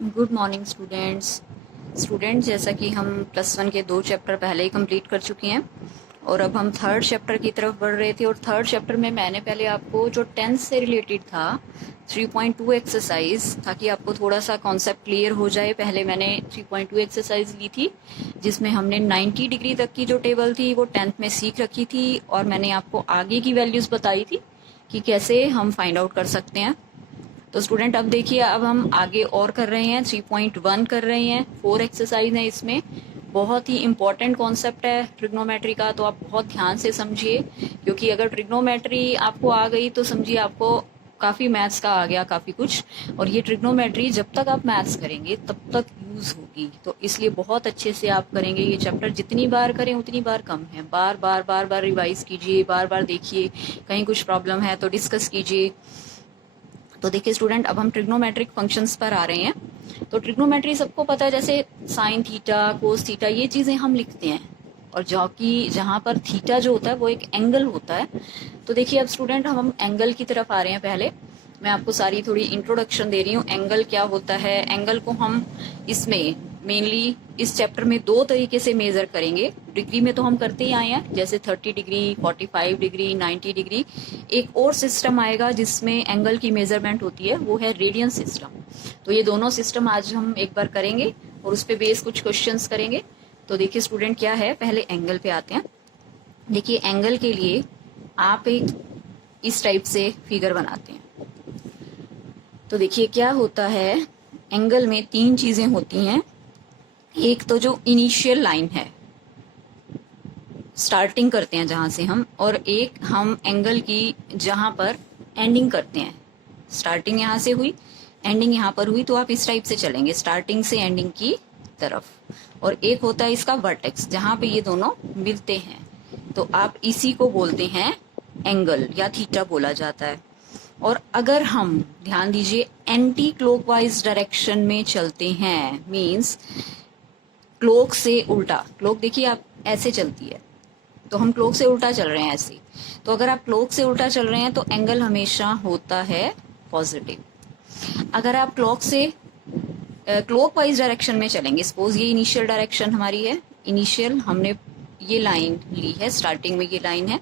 Good morning students, जैसा कि हम प्लस वन के 2 चैप्टर पहले ही कंप्लीट कर चुके हैं और अब हम थर्ड चैप्टर की तरफ बढ़ रहे थे। और थर्ड चैप्टर में मैंने पहले आपको जो टेंथ से रिलेटेड था 3.2 एक्सरसाइज, ताकि आपको थोड़ा सा कॉन्सेप्ट क्लियर हो जाए, पहले मैंने 3.2 एक्सरसाइज ली थी जिसमें हमने 90 डिग्री तक की जो टेबल थी वो टेंथ में सीख रखी थी और मैंने आपको आगे की वैल्यूज़ बताई थी कि कैसे हम फाइंड आउट कर सकते हैं। तो स्टूडेंट अब देखिए, अब हम आगे और कर रहे हैं, 3.1 कर रहे हैं, 4 एक्सरसाइज है इसमें। बहुत ही इंपॉर्टेंट कॉन्सेप्ट है ट्रिग्नोमेट्री का, तो आप बहुत ध्यान से समझिए, क्योंकि अगर ट्रिग्नोमेट्री आपको आ गई तो समझिए आपको काफ़ी मैथ्स का आ गया काफ़ी कुछ। और ये ट्रिग्नोमेट्री जब तक आप मैथ्स करेंगे तब तक यूज़ होगी, तो इसलिए बहुत अच्छे से आप करेंगे ये चैप्टर। जितनी बार करें उतनी बार कम है, बार बार बार बार रिवाइज कीजिए, बार बार देखिए, कहीं कुछ प्रॉब्लम है तो डिस्कस कीजिए। तो देखिए स्टूडेंट, अब हम ट्रिग्नोमेट्रिक फंक्शंस पर आ रहे हैं। तो ट्रिग्नोमेट्री सबको पता है, जैसे साइन थीटा, कोस थीटा, ये चीज़ें हम लिखते हैं। और जो कि जहाँ पर थीटा जो होता है वो एक एंगल होता है। तो देखिए अब स्टूडेंट, हम एंगल की तरफ आ रहे हैं। पहले मैं आपको सारी थोड़ी इंट्रोडक्शन दे रही हूँ, एंगल क्या होता है। एंगल को हम इसमें मेनली इस चैप्टर में 2 तरीके से मेजर करेंगे। डिग्री में तो हम करते ही आए हैं, जैसे 30 डिग्री, 45 डिग्री, 90 डिग्री। एक और सिस्टम आएगा जिसमें एंगल की मेजरमेंट होती है, वो है रेडियन सिस्टम। तो ये दोनों सिस्टम आज हम एक बार करेंगे और उस पर बेस कुछ क्वेश्चंस करेंगे। तो देखिए स्टूडेंट, क्या है, पहले एंगल पे आते हैं। देखिए एंगल के लिए आप एक इस टाइप से फिगर बनाते हैं। तो देखिए क्या होता है, एंगल में 3 चीजें होती हैं। एक तो जो इनिशियल लाइन है, स्टार्टिंग करते हैं जहां से हम, और एक हम एंगल की जहां पर एंडिंग करते हैं। स्टार्टिंग यहां से हुई, एंडिंग यहां पर हुई, तो आप इस टाइप से चलेंगे स्टार्टिंग से एंडिंग की तरफ। और एक होता है इसका वर्टेक्स, जहां पे ये दोनों मिलते हैं, तो आप इसी को बोलते हैं एंगल, या थीटा बोला जाता है। और अगर हम, ध्यान दीजिए, एंटी क्लॉकवाइज डायरेक्शन में चलते हैं, मींस क्लॉक से उल्टा, क्लॉक देखिए आप ऐसे चलती है, तो हम क्लॉक से उल्टा चल रहे हैं ऐसे। तो अगर आप क्लॉक से उल्टा चल रहे हैं तो एंगल हमेशा होता है पॉजिटिव। अगर आप क्लॉक से क्लॉक वाइज डायरेक्शन में चलेंगे, सपोज ये इनिशियल डायरेक्शन हमारी है, इनिशियल हमने ये लाइन ली है, स्टार्टिंग में ये लाइन है,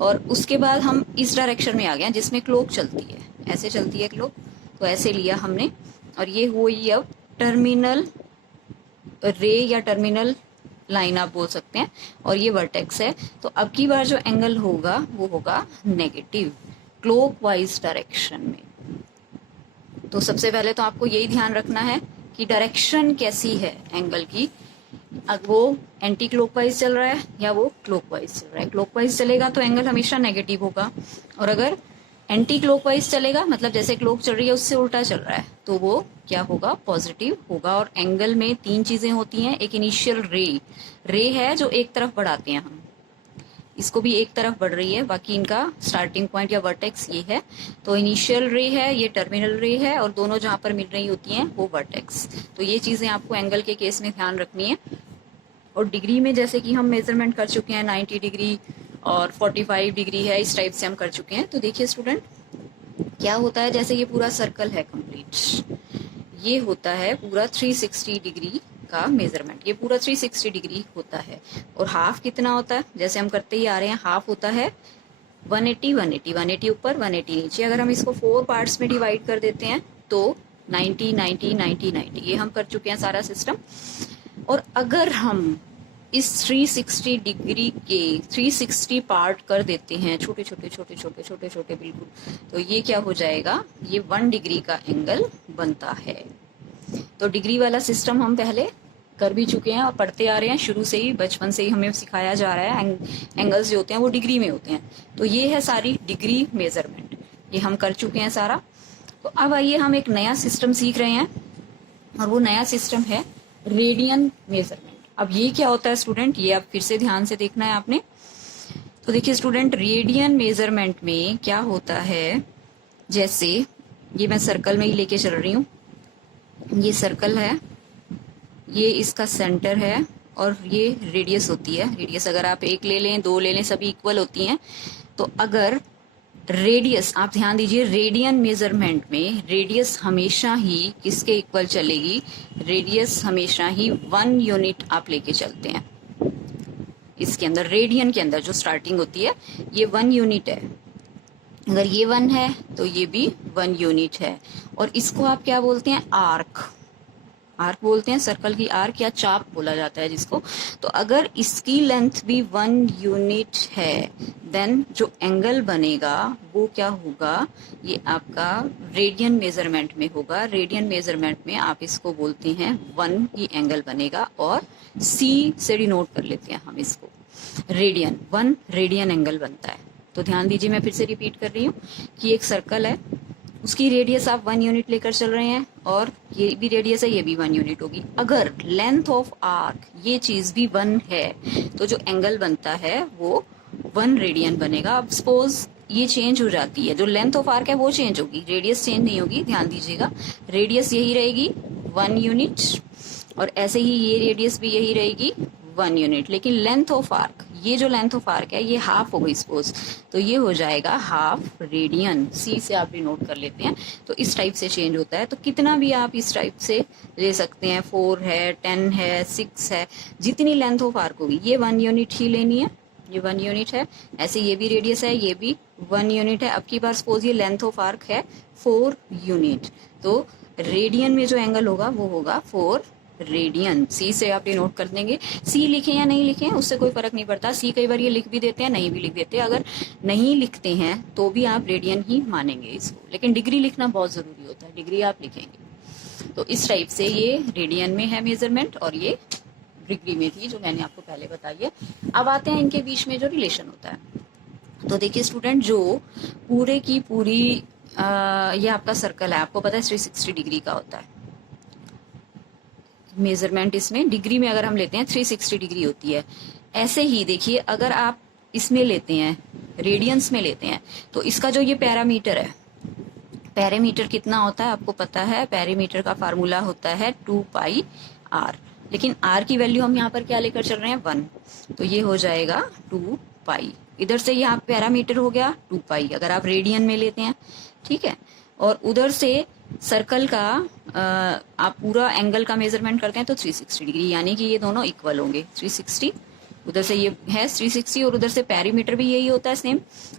और उसके बाद हम इस डायरेक्शन में आ गए जिसमें क्लॉक चलती है, ऐसे चलती है क्लॉक, तो ऐसे लिया हमने, और ये हुई अब टर्मिनल रे या टर्मिनल लाइन आप बोल सकते हैं, और ये वर्टेक्स है। तो अब की बार जो एंगल होगा वो होगा नेगेटिव, क्लॉकवाइज डायरेक्शन में। तो सबसे पहले तो आपको यही ध्यान रखना है कि डायरेक्शन कैसी है एंगल की, अब वो एंटी क्लॉकवाइज चल रहा है या वो क्लॉकवाइज चल रहा है। क्लॉकवाइज चलेगा तो एंगल हमेशा नेगेटिव होगा, और अगर एंटी क्लॉकवाइज चलेगा, मतलब जैसे क्लॉक चल रही है उससे उल्टा चल रहा है, तो वो क्या होगा, पॉजिटिव होगा। और एंगल में 3 चीजें होती हैं। एक इनिशियल रे है जो एक तरफ बढ़ाते हैं हम, इसको भी एक तरफ बढ़ रही है, बाकी इनका स्टार्टिंग पॉइंट या वर्टेक्स ये है। तो इनिशियल रे है, ये टर्मिनल रे है, और दोनों जहां पर मिल रही होती हैं वो वर्टेक्स। तो ये चीजें आपको एंगल के केस में ध्यान रखनी है। और डिग्री में जैसे कि हम मेजरमेंट कर चुके हैं, 90 डिग्री और 45 डिग्री है, इस टाइप से हम कर चुके हैं। तो देखिए स्टूडेंट, क्या होता है, जैसे ये पूरा सर्कल है कंप्लीट, ये होता है पूरा 360 डिग्री का मेजरमेंट, ये पूरा 360 डिग्री होता है। और हाफ कितना होता है, जैसे हम करते ही आ रहे हैं, हाफ होता है 180 180, 180 ऊपर 180 नीचे। अगर हम इसको 4 पार्ट्स में डिवाइड कर देते हैं तो 90 90 90 90, ये हम कर चुके हैं सारा सिस्टम। और अगर हम इस 360 डिग्री के 360 पार्ट कर देते हैं, छोटे छोटे छोटे छोटे छोटे छोटे बिल्कुल, तो ये क्या हो जाएगा, ये 1 डिग्री का एंगल बनता है। तो डिग्री वाला सिस्टम हम पहले कर भी चुके हैं और पढ़ते आ रहे हैं, शुरू से ही, बचपन से ही हमें सिखाया जा रहा है, एंगल्स जो होते हैं वो डिग्री में होते हैं। तो ये है सारी डिग्री मेजरमेंट, ये हम कर चुके हैं सारा। तो अब आइए हम एक नया सिस्टम सीख रहे हैं, और वो नया सिस्टम है रेडियन मेजरमेंट। अब ये क्या होता है स्टूडेंट, ये अब फिर से ध्यान से देखना है आपने। तो देखिए स्टूडेंट, रेडियन मेजरमेंट में क्या होता है, जैसे ये मैं सर्कल में ही लेके चल रही हूँ, ये सर्कल है, ये इसका सेंटर है, और ये रेडियस होती है। रेडियस अगर आप 1 ले लें, 2 ले लें, सभी इक्वल होती हैं। तो अगर रेडियस, आप ध्यान दीजिए, रेडियन मेजरमेंट में रेडियस हमेशा ही किसके इक्वल चलेगी? रेडियस हमेशा ही 1 यूनिट आप लेके चलते हैं। इसके अंदर रेडियन के अंदर जो स्टार्टिंग होती है ये 1 यूनिट है। अगर ये 1 है तो ये भी 1 यूनिट है। और इसको आप क्या बोलते हैं? आर्क। आर्क बोलते हैं, सर्कल की आर्क या चाप बोला जाता है जिसको। तो अगर इसकी लेंथ भी 1 यूनिट है देन जो एंगल बनेगा वो क्या होगा? ये आपका रेडियन मेजरमेंट में होगा। रेडियन मेजरमेंट में आप इसको बोलते हैं 1 की एंगल बनेगा, और सी से डिनोट कर लेते हैं हम इसको। रेडियन, 1 रेडियन एंगल बनता है। तो ध्यान दीजिए, मैं फिर से रिपीट कर रही हूँ कि एक सर्कल है, उसकी रेडियस आप 1 यूनिट लेकर चल रहे हैं, और ये भी रेडियस है, ये भी 1 यूनिट होगी। अगर लेंथ ऑफ आर्क ये चीज भी 1 है तो जो एंगल बनता है वो 1 रेडियन बनेगा। अब सपोज ये चेंज हो जाती है, जो लेंथ ऑफ आर्क है वो चेंज होगी, रेडियस चेंज नहीं होगी। ध्यान दीजिएगा, रेडियस यही रहेगी 1 यूनिट, और ऐसे ही ये रेडियस भी यही रहेगी 1 यूनिट, लेकिन लेंथ ऑफ आर्क, ये जो लेंथ ऑफ आर्क है ये हाफ हो गई सपोज, तो ये हो जाएगा हाफ रेडियन। सी से आप भी नोट कर लेते हैं। तो इस टाइप से चेंज होता है। तो कितना भी आप इस टाइप से ले सकते हैं, 4 है, 10 है, 6 है, जितनी लेंथ ऑफ आर्क होगी ये 1 यूनिट ही लेनी है। ये 1 यूनिट है। ऐसे ये भी रेडियस है, ये भी 1 यूनिट है। अब की बार सपोज ये लेंथ ऑफ आर्क है 4 यूनिट, तो रेडियन में जो एंगल होगा वो होगा 4 रेडियन। सी से आप ये नोट कर देंगे। सी लिखें या नहीं लिखें उससे कोई फर्क नहीं पड़ता। सी कई बार ये लिख भी देते हैं, नहीं भी लिख देते हैं। अगर नहीं लिखते हैं तो भी आप रेडियन ही मानेंगे इसको, लेकिन डिग्री लिखना बहुत जरूरी होता है, डिग्री आप लिखेंगे। तो इस टाइप से ये रेडियन में है मेजरमेंट, और ये डिग्री में थी जो मैंने आपको पहले बताई है। अब आते हैं इनके बीच में जो रिलेशन होता है। तो देखिए स्टूडेंट, जो पूरे की पूरी ये आपका सर्कल है, आपको पता है 360 डिग्री का होता है मेजरमेंट। इसमें डिग्री में अगर हम लेते हैं 360 डिग्री होती है। ऐसे ही देखिए, अगर आप इसमें लेते हैं, रेडियंस में लेते हैं, तो इसका जो ये पैरामीटर है, पैरामीटर कितना होता है आपको पता है? पैरामीटर का फार्मूला होता है 2 पाई आर, लेकिन आर की वैल्यू हम यहाँ पर क्या लेकर चल रहे हैं? 1, तो ये हो जाएगा 2 पाई। इधर से यहाँ पैरामीटर हो गया 2 पाई अगर आप रेडियन में लेते हैं, ठीक है। और उधर से सर्कल का आप पूरा एंगल का मेजरमेंट करते हैं तो 360 डिग्री, यानी कि ये दोनों इक्वल होंगे। 360 उधर से ये है 360, और उधर से पैरीमीटर भी यही होता है सेम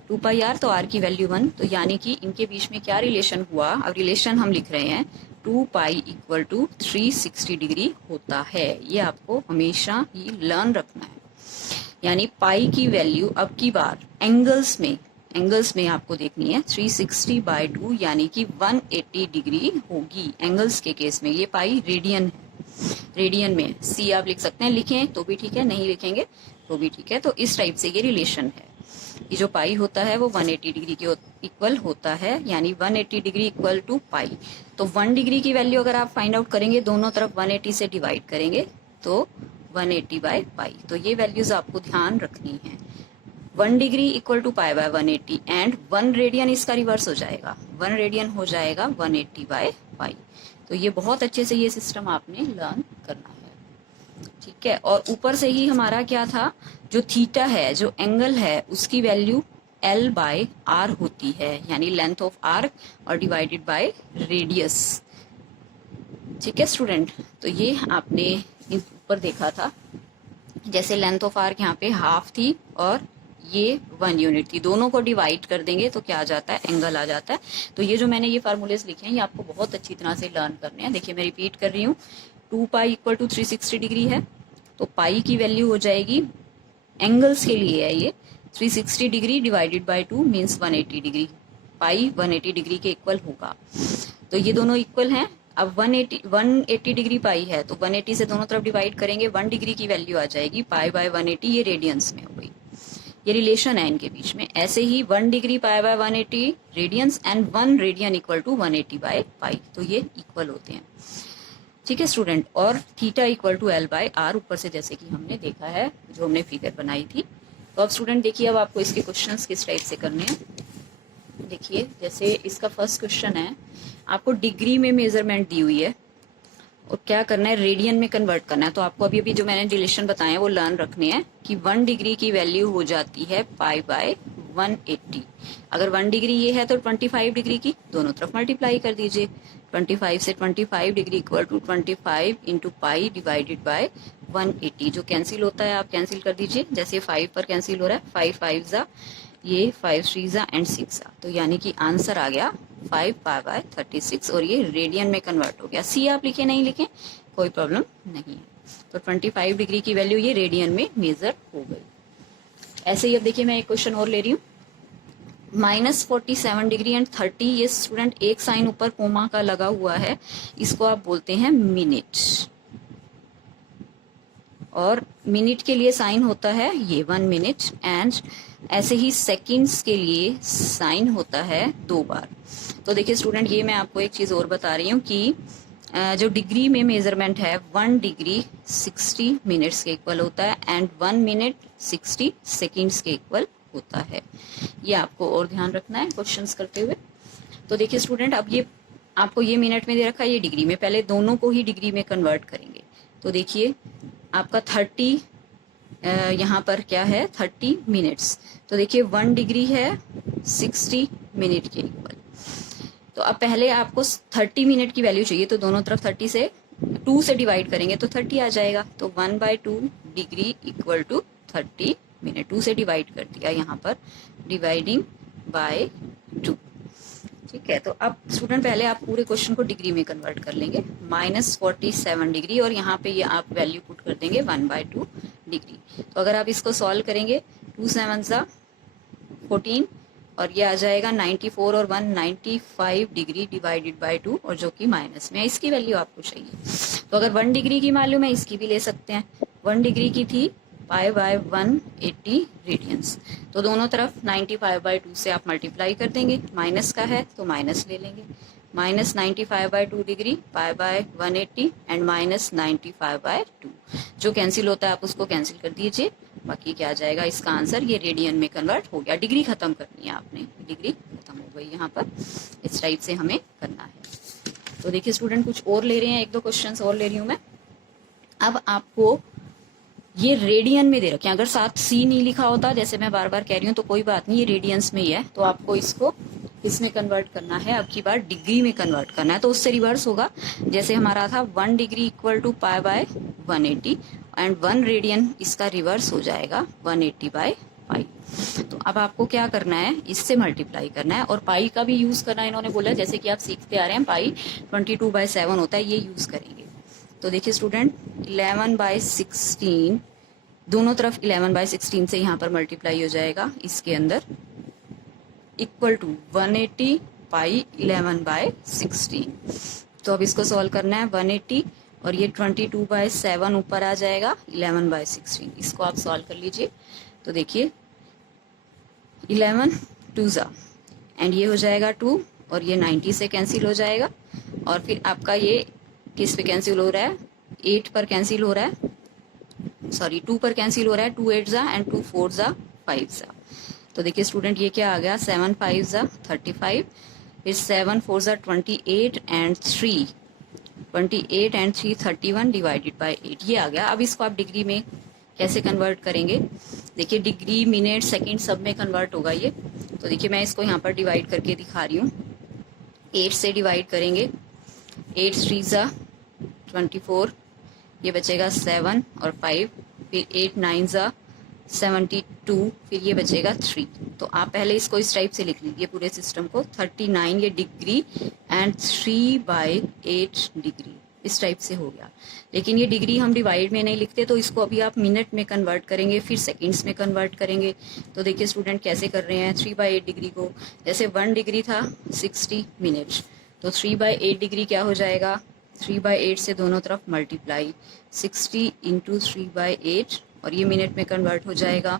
2 पाई आर, तो आर की वैल्यू 1। तो यानी कि इनके बीच में क्या रिलेशन हुआ? अब रिलेशन हम लिख रहे हैं 2 पाई इक्वल टू 360 डिग्री होता है। ये आपको हमेशा ही लर्न रखना है। यानी पाई की वैल्यू अब की बार एंगल्स में आपको देखनी है 360/2, यानी कि 180 डिग्री होगी एंगल्स के केस में। ये पाई रेडियन है, रेडियन में सी आप लिख सकते हैं, लिखें तो भी ठीक है, नहीं लिखेंगे तो भी ठीक है। तो इस टाइप से ये रिलेशन है। ये जो पाई होता है वो 180 डिग्री के इक्वल होता है, यानी 180 डिग्री इक्वल टू पाई। तो 1 डिग्री की वैल्यू अगर आप फाइंड आउट करेंगे, दोनों तरफ 180 से डिवाइड करेंगे तो 180/पाई। तो ये वैल्यूज आपको ध्यान रखनी है। 1 degree equal to pi by 180, and 1 radian इसका रिवर्स हो जाएगा, 1 रेडियन हो जाएगा 180/पाई। तो ये बहुत अच्छे से ये सिस्टम आपने लर्न करना है, ठीक है। और ऊपर से ही हमारा क्या था, जो थीटा है, जो एंगल है, उसकी वैल्यू L/R होती है, यानी लेंथ ऑफ आर्क और डिवाइडेड बाय रेडियस, ठीक है स्टूडेंट। तो ये आपने ऊपर देखा था, जैसे लेंथ ऑफ आर्क यहाँ पे हाफ थी और ये 1 यूनिट थी, दोनों को डिवाइड कर देंगे तो क्या आ जाता है? एंगल आ जाता है। तो ये जो मैंने ये फार्मूलेस लिखे हैं ये आपको बहुत अच्छी तरह से लर्न करने हैं। देखिए मैं रिपीट कर रही हूँ, 2 पाई इक्वल टू 360 डिग्री है, तो पाई की वैल्यू हो जाएगी, एंगल्स के लिए है ये, 360 degree divided by 2 means 180 degree. Pi 180 degree के इक्वल होगा, तो ये दोनों इक्वल हैं। अब 180 डिग्री पाई है, तो 180 से दोनों तरफ डिवाइड करेंगे, 1 डिग्री की वैल्यू आ जाएगी पाई बाय 180, ये रेडियंस में हो गई। ये रिलेशन है इनके बीच में। ऐसे ही 1 degree pi by 180 radians and 1 radian equal to 180/पाई, तो ये इक्वल होते हैं, ठीक है स्टूडेंट। और थीटा इक्वल टू L/R ऊपर से जैसे कि हमने देखा है, जो हमने फिगर बनाई थी। तो अब स्टूडेंट देखिए, अब आपको इसके क्वेश्चंस किस टाइप से करने हैं। देखिए जैसे इसका फर्स्ट क्वेश्चन है, आपको डिग्री में मेजरमेंट दी हुई है और क्या करना है, रेडियन में कन्वर्ट करना है। तो आपको अभी अभी जो मैंने रिलेशन बताए हैं वो लर्न रखने हैं कि 1 डिग्री की वैल्यू हो जाती है पाई बाय 180। अगर 1 डिग्री ये है तो 25 डिग्री की दोनों तरफ मल्टीप्लाई कर दीजिए। 25 से 25 degree equal to 25 into pi divided by 180। जो कैंसिल होता है आप कैंसिल कर दीजिए, जैसे 5 पर कैंसिल हो रहा है, 5 5 जा, ये 5 3 जा एंड 6 जा, तो यानी कि आंसर आ गया 5 पाई बाय 36 और ये रेडियन में कन्वर्ट हो गया। सी आप लिखे नहीं लिखे कोई प्रॉब्लम नहीं है। तो 25 डिग्री की वैल्यू ये रेडियन में मेजर हो गई। ऐसे ही अब देखिए मैं एक क्वेश्चन और ले रही हूँ। -47 डिग्री एंड 30, ये स्टूडेंट एक साइन ऊपर कोमा का लगा हुआ है, इसको आप बोलते हैं मिनट, और मिनट के लिए साइन होता है ये 1 मिनट, एंड ऐसे ही सेकंड्स के लिए साइन होता है 2 बार। तो देखिए स्टूडेंट, ये मैं आपको एक चीज और बता रही हूँ कि जो डिग्री में मेजरमेंट है 1 डिग्री 60 मिनट्स के इक्वल होता है एंड 1 मिनट 60 सेकंड्स के इक्वल होता है। ये आपको और ध्यान रखना है क्वेश्चंस करते हुए। तो देखिए स्टूडेंट, अब ये आपको ये मिनट में दे रखा है, ये डिग्री में, पहले दोनों को ही डिग्री में कन्वर्ट करेंगे। तो देखिए आपका 30 यहाँ पर क्या है 30 मिनट्स, तो देखिए 1 डिग्री है 60 मिनट के इक्वल। तो अब पहले आपको 30 मिनट की वैल्यू चाहिए, तो दोनों तरफ 30 से 2 से डिवाइड करेंगे तो 30 आ जाएगा। तो 1/2 डिग्री इक्वल टू 30 मिनट, 2 से डिवाइड कर दिया यहाँ पर, डिवाइडिंग बाय 2। ठीक है, तो अब स्टूडेंट पहले आप पूरे क्वेश्चन को डिग्री में कन्वर्ट कर लेंगे। -47 डिग्री और यहाँ पे ये आप वैल्यू पुट कर देंगे 1/2 डिग्री। तो अगर आप इसको सॉल्व करेंगे 2 7 जा 14 और ये आ जाएगा 94 और 195 डिग्री डिवाइडेड बाय 2, और जो कि माइनस में है, इसकी वैल्यू आपको चाहिए। तो अगर 1 डिग्री की मालूम है इसकी भी ले सकते हैं। 1 डिग्री की थी पाई बाय 180 रेडियंस, तो दोनों तरफ 95/2 से आप मल्टीप्लाई कर देंगे, माइनस का है तो माइनस ले लेंगे। -95/2 डिग्री पाई बाय 180 एंड -95/2, जो कैंसिल होता है आप उसको कैंसिल कर दीजिए, बाकी क्या आ जाएगा इसका आंसर, ये रेडियन में कन्वर्ट हो गया। डिग्री खत्म करनी है आपने, डिग्री खत्म हो गई यहाँ पर, इस टाइप से हमें करना है। तो देखिए स्टूडेंट, कुछ और ले रहे हैं, 1-2 क्वेश्चंस और ले रही हूँ मैं। अब आपको ये रेडियन में दे रखे हैं, अगर साथ सी नहीं लिखा होता, जैसे मैं बार बार कह रही हूँ, तो कोई बात नहीं, ये रेडियंस में ही है, तो आपको इसको इसमें कन्वर्ट करना है, अब की बार डिग्री में कन्वर्ट करना है। तो उससे रिवर्स होगा, जैसे हमारा था 1 degree equal to pi by 180 and 1 radian, इसका रिवर्स हो जाएगा 180 बाय पाई। तो अब आपको क्या करना है, इससे मल्टीप्लाई करना है, और पाई का भी यूज करना है। इन्होंने बोला जैसे कि आप सीखते आ रहे हैं, पाई 22/7 होता है, ये यूज करेंगे। तो देखिए स्टूडेंट, 11/16 दोनों तरफ 11/16 से यहाँ पर मल्टीप्लाई हो जाएगा, इसके अंदर इक्वल टू 180 पाई 11/16। तो अब इसको सॉल्व करना है, 180 और ये 22/7 ऊपर आ जाएगा 11/16, इसको आप सॉल्व कर लीजिए। तो देखिए 11 2 जा एंड ये हो जाएगा 2 और ये 90 से कैंसिल हो जाएगा, और फिर आपका ये किस पे कैंसिल हो रहा है, 8 पर कैंसिल हो रहा है, सॉरी 2 पर कैंसिल हो रहा है, 2 8 जा एंड 2 4 जा 5 जा। तो देखिए स्टूडेंट, ये क्या आ गया, 7 5 जा 35, फिर 7 4 जा 28 एंड 3 31 डिवाइडेड बाय 8, ये आ गया। अब इसको आप डिग्री में कैसे कन्वर्ट करेंगे, देखिए डिग्री मिनट सेकंड सब में कन्वर्ट होगा ये। तो देखिए मैं इसको यहाँ पर डिवाइड करके दिखा रही हूँ, 8 से डिवाइड करेंगे, 8 3 जा 24, ये बचेगा 7 और 5, फिर 8 9 जा 72, फिर ये बचेगा 3। तो आप पहले इसको इस टाइप से लिख लीजिए पूरे सिस्टम को, 39 ये डिग्री एंड 3/8 डिग्री, इस टाइप से हो गया। लेकिन ये डिग्री हम डिवाइड में नहीं लिखते, तो इसको अभी आप मिनट में कन्वर्ट करेंगे, फिर सेकंड्स में कन्वर्ट करेंगे। तो देखिए स्टूडेंट कैसे कर रहे हैं, 3/8 डिग्री को, जैसे 1 डिग्री था 60 मिनट, तो 3/8 डिग्री क्या हो जाएगा, 3/8 से दोनों तरफ मल्टीप्लाई, 60 इंटू 3/8, और ये मिनट में कन्वर्ट हो जाएगा।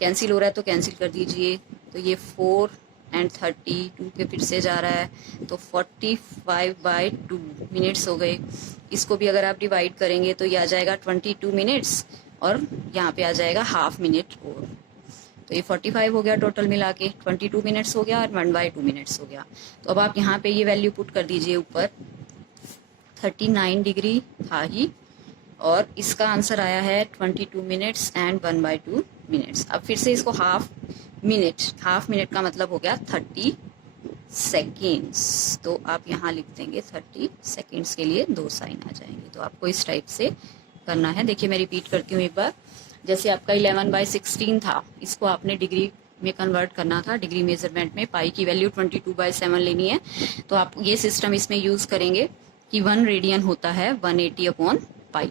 कैंसिल हो रहा है तो कैंसिल कर दीजिए, तो ये 4 एंड 30 2 पे फिर से जा रहा है, तो 45/2 मिनट्स हो गए। इसको भी अगर आप डिवाइड करेंगे तो ये आ जाएगा 22 मिनट्स, और यहाँ पे आ जाएगा हाफ मिनट और, तो ये 45 हो गया टोटल मिला के, 22 मिनट्स हो गया और 1/2 मिनट्स हो गया। तो अब आप यहाँ पे ये वैल्यू पुट कर दीजिए ऊपर, 39 डिग्री था ही, और इसका आंसर आया है 22 मिनट्स एंड 1/2 मिनट्स। अब फिर से इसको हाफ मिनट, हाफ मिनट का मतलब हो गया 30 सेकेंड्स। तो आप यहाँ लिख देंगे 30 सेकेंड्स के लिए 2 साइन आ जाएंगे। तो आपको इस टाइप से करना है। देखिए मैं रिपीट करती हूँ एक बार। जैसे आपका 11/16 था, इसको आपने डिग्री में कन्वर्ट करना था, डिग्री मेजरमेंट में पाई की वैल्यू 22/7 लेनी है। तो आप ये सिस्टम इसमें यूज करेंगे कि 1 रेडियन होता है 180/पाई।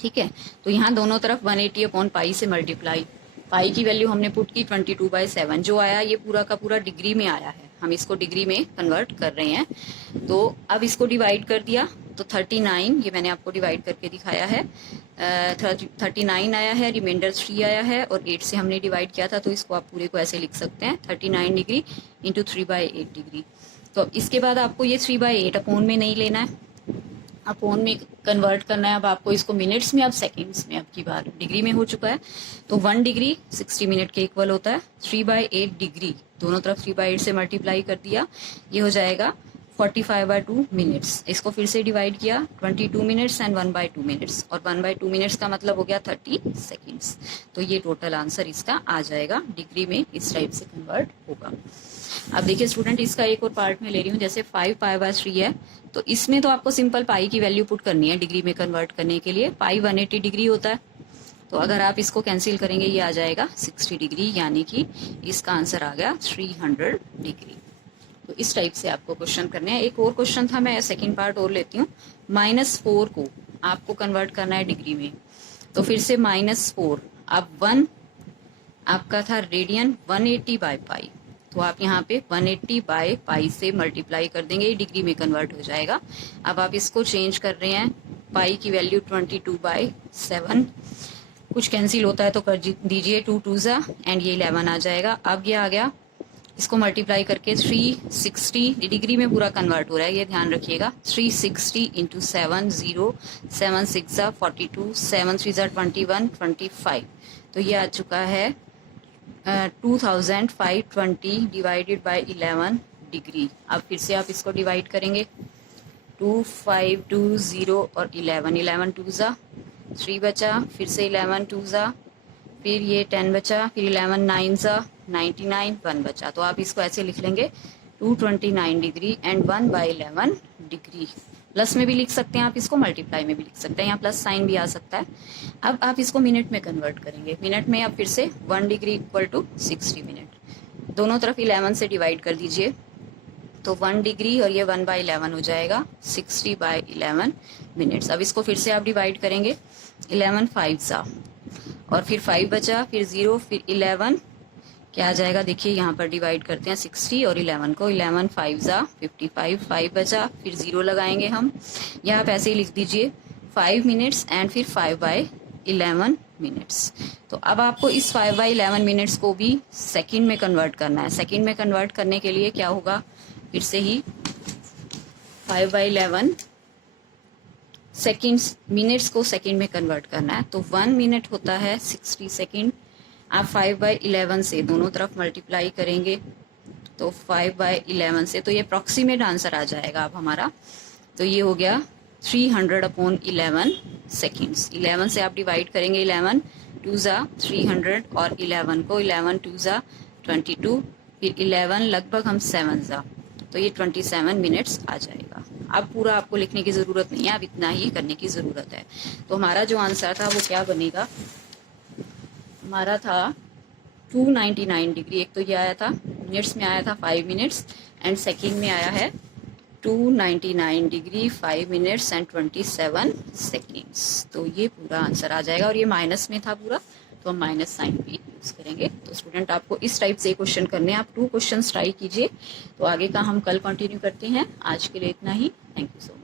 ठीक है, तो यहाँ दोनों तरफ 180/पाई से मल्टीप्लाई, पाई की वैल्यू हमने पुट की 22/7, जो आया ये पूरा का पूरा डिग्री में आया है, हम इसको डिग्री में कन्वर्ट कर रहे हैं। तो अब इसको डिवाइड कर दिया तो 39, ये मैंने आपको डिवाइड करके दिखाया है, 39 आया है, रिमाइंडर 3 आया है और 8 से हमने डिवाइड किया था। तो इसको आप पूरे को ऐसे लिख सकते हैं 39 डिग्री इंटू 3/8 डिग्री। तो इसके बाद आपको ये 3/8 अपोन में नहीं लेना है, अपोन में कन्वर्ट करना है। अब आपको इसको मिनट्स में, अब सेकंड्स में, अब की बार डिग्री में हो चुका है। तो 1 डिग्री 60 मिनट के इक्वल होता है। 3/8 डिग्री, दोनों तरफ 3/8 से मल्टीप्लाई कर दिया, ये हो जाएगा 45/2 मिनट्स। इसको फिर से डिवाइड किया 22 मिनट्स एंड 1/2 मिनट्स, और 1/2 मिनट्स का मतलब हो गया 30 सेकेंड्स। तो ये टोटल आंसर इसका आ जाएगा, डिग्री में इस टाइप से कन्वर्ट होगा। अब देखिए स्टूडेंट, इसका एक और पार्ट में ले रही हूँ। जैसे 5π/3 है, तो इसमें तो आपको सिंपल पाई की वैल्यू पुट करनी है डिग्री में कन्वर्ट करने के लिए। पाई 180 डिग्री होता है, तो अगर आप इसको कैंसिल करेंगे ये आ जाएगा 60 डिग्री, यानी कि इसका आंसर आ गया 300 डिग्री। तो इस टाइप से आपको क्वेश्चन करने हैं। एक और क्वेश्चन था, मैं सेकंड पार्ट और लेती हूँ। -4 को आपको कन्वर्ट करना है डिग्री में, तो फिर से -4, अब 1 आपका था रेडियन 180/पाई, तो आप यहाँ पे 180/पाई से मल्टीप्लाई कर देंगे, ये डिग्री में कन्वर्ट हो जाएगा। अब आप इसको चेंज कर रहे हैं, पाई की वैल्यू 22/7, कुछ कैंसिल होता है तो कर दीजिए, 2 2 एंड ये 11 आ जाएगा। अब ये आ गया, इसको मल्टीप्लाई करके 360 डिग्री में पूरा कन्वर्ट हो रहा है, ये ध्यान रखिएगा। 360 इंटू 7, 0 7 6 42, 7 3 21 25, तो ये आ चुका है 2520 डिवाइडेड बाय 11 डिग्री। अब फिर से आप इसको डिवाइड करेंगे, 2 5 2 0 और 11, 11 2 3 बचा, फिर से 11 2 फिर ये 10 बचा, फिर 11 9 99, 1 बचा। तो आप इसको ऐसे लिख लेंगे 229 डिग्री एंड 1/11 डिग्री। प्लस में भी लिख सकते हैं आप इसको, मल्टीप्लाई में भी लिख सकते हैं, यहाँ प्लस साइन भी आ सकता है। अब आप इसको मिनट में कन्वर्ट करेंगे। मिनट में अब फिर से 1 डिग्री इक्वल टू 60 मिनट, दोनों तरफ 11 से डिवाइड कर दीजिए, तो 1 डिग्री और ये 1/11 हो जाएगा 60/11 मिनट्स। अब इसको फिर से आप डिवाइड करेंगे, 11 5 और फिर 5 बचा, फिर 0, फिर 11, क्या आ जाएगा देखिए, यहाँ पर डिवाइड करते हैं 60 और 11 को, 11 5 55, 5 बचा, फिर 0 लगाएंगे हम, यहाँ आप ऐसे ही लिख दीजिए 5 मिनट्स एंड फिर 5/11 मिनट्स। तो अब आपको इस 5/11 मिनट्स को भी सेकंड में कन्वर्ट करना है। सेकंड में कन्वर्ट करने के लिए क्या होगा, फिर से ही 5/11 सेकेंड्स, मिनट्स को सेकंड में कन्वर्ट करना है। तो 1 मिनट होता है 60 सेकंड। आप 5/11 से दोनों तरफ मल्टीप्लाई करेंगे, तो 5/11 से, तो ये अप्रॉक्सीमेट आंसर आ जाएगा अब हमारा। तो ये हो गया 300/11 सेकेंड्स। 11 से आप डिवाइड करेंगे, 11 2 300 और 11 को 11 2 22, फिर 11 लगभग हम 7 तो ये 27 मिनट्स आ जाएगा। अब पूरा आपको लिखने की ज़रूरत नहीं है, अब इतना ही करने की ज़रूरत है। तो हमारा जो आंसर था वो क्या बनेगा, हमारा था 299 डिग्री। एक तो ये आया था मिनट्स में, आया था 5 मिनट्स, एंड सेकंड में आया है 299 डिग्री 5 मिनट्स एंड 27 सेकेंड्स। तो ये पूरा आंसर आ जाएगा, और ये माइनस में था पूरा, तो हम माइनस साइन भी यूज करेंगे। तो स्टूडेंट आपको इस टाइप से क्वेश्चन करने हैं, आप 2 क्वेश्चन ट्राई कीजिए। तो आगे का हम कल कंटिन्यू करते हैं। आज के लिए इतना ही, थैंक यू सो मच।